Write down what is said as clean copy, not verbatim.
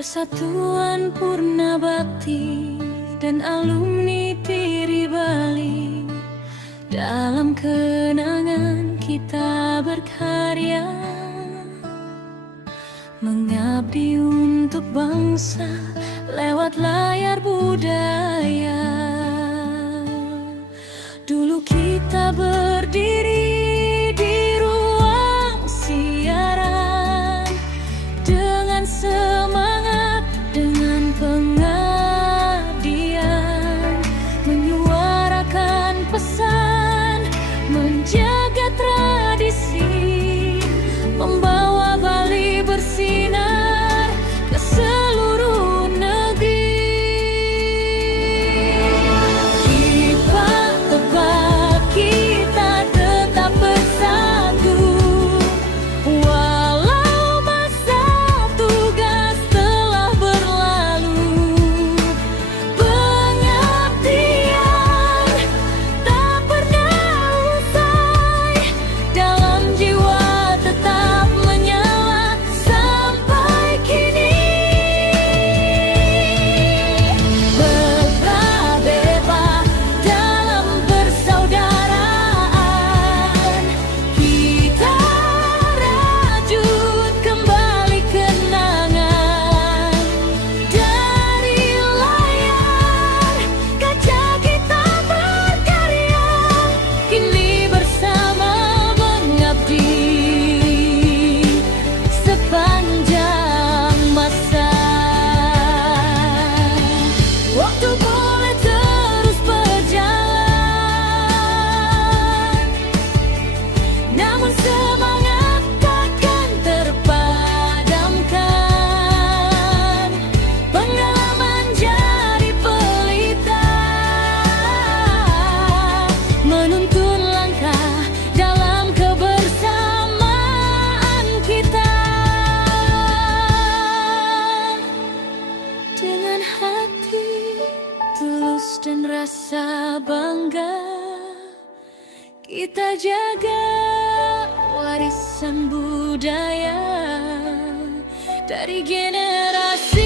Persatuan Purna Bakti dan alumni Piri Bali, dalam kenangan kita berkarya, mengabdi untuk bangsa lewat layar budaya. Dulu kita berdiri di ruang siaran dengan semangat, dengan pengabdian, menyuarakan pesan, menjaga tradisi, membawa Bali bersinar ke seluruh negeri. Kipak tebal kita tetap bersatu, walau masa tugas telah berlalu. Pengabdian tak pernah usai, dalam jiwa tetap menyala sampai kini. Berkah dalam persaudaraan, kita rajut kembali kenangan. Dari layar kaca kita berkarya, kini bersama mengabdi sepanjang masa. Waktu boleh terus berjalan, namun semangat takkan terpadamkan. Pengalaman jadi pelita, menuntun langkah dalam kebersamaan kita. Dengan hati tulus dan rasa bangga, kita jaga warisan budaya dari generasi